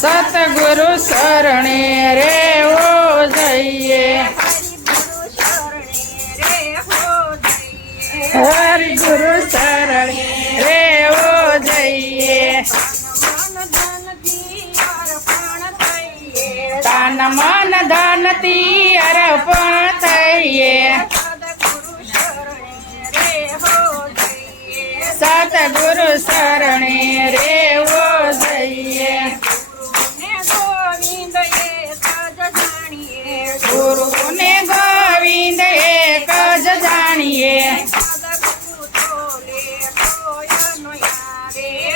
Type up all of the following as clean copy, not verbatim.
સતગુરુ શરણે રેવો જઈએ, હરિગુરુ શરણે રેવો જઈએ, તન મન ધનથી અર્પણ થઈએ, સતગુરુ શરણે રેવો જઈએ, ગુરુને ગોવિંદ એક જ જાણીએ,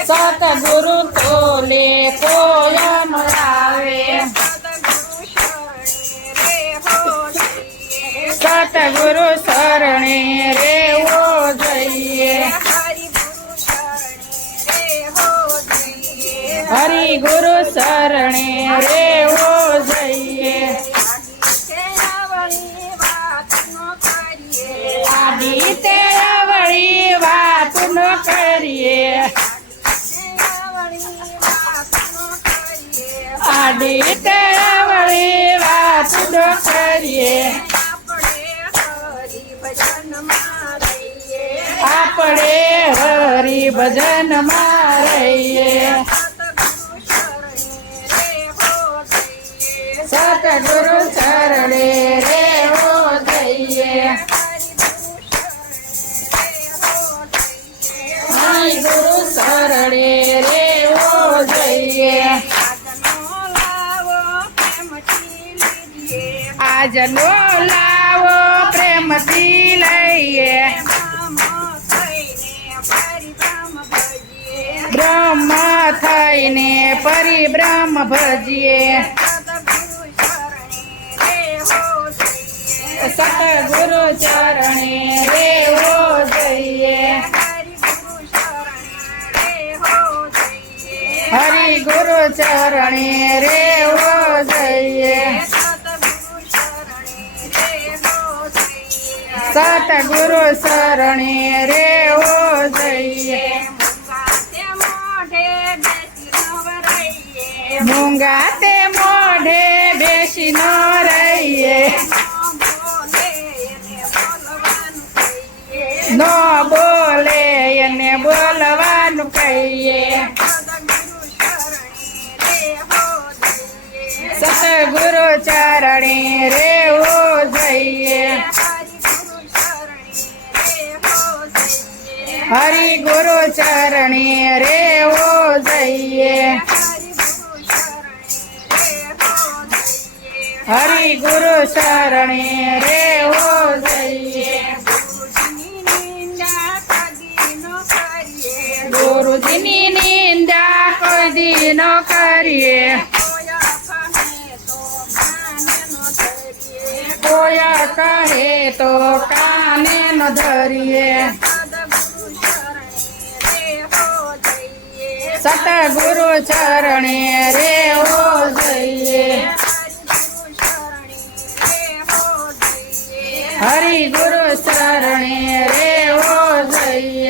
સતગુરુ તોલે કોઈ ન આવે, સતગુરુ શરણે રેવો જઈએ, હરિગુરુ શરણે રેવો જઈએ, આડી તે અવળી વાત ન કરીએ, આડી તે અવળી વાત ન કરીએ, આપણે હરિ ભજન માં રહીએ, સતગુરુ શરણે રેવો જઈએ, હરિગુરુ શરણે રેવો જઈએ, આજનો લાવો પ્રેમથી લઈએ, બ્રહ્મ થઈને પરિબ્રહ્મ ભજીએ, સતગુરુ ચરણે રેવો જઈએ, હરિગુરુ ચરણે રેવો જઈએ, સતગુરુ શરણે રેવો જઈએ, મૂંગા તે મોઢે બેસી ન રહીએ, ન બોલે એને બોલવાનું કહીએ, સતગુરુ ચરણે રેવો જઈએ, હરિગુરુ ચરણે રેવો જઈએ, હરિગુરુ શરણે રેવો જઈએ, ગુરુજીની નિંદા કોઈ દી ન કરીએ, કોઈ કહે તો કાને ન ધરીએ, સતગુરુ ચરણે રેવો જઈએ, હરિગુરુ શરણે રેવો જઈએ,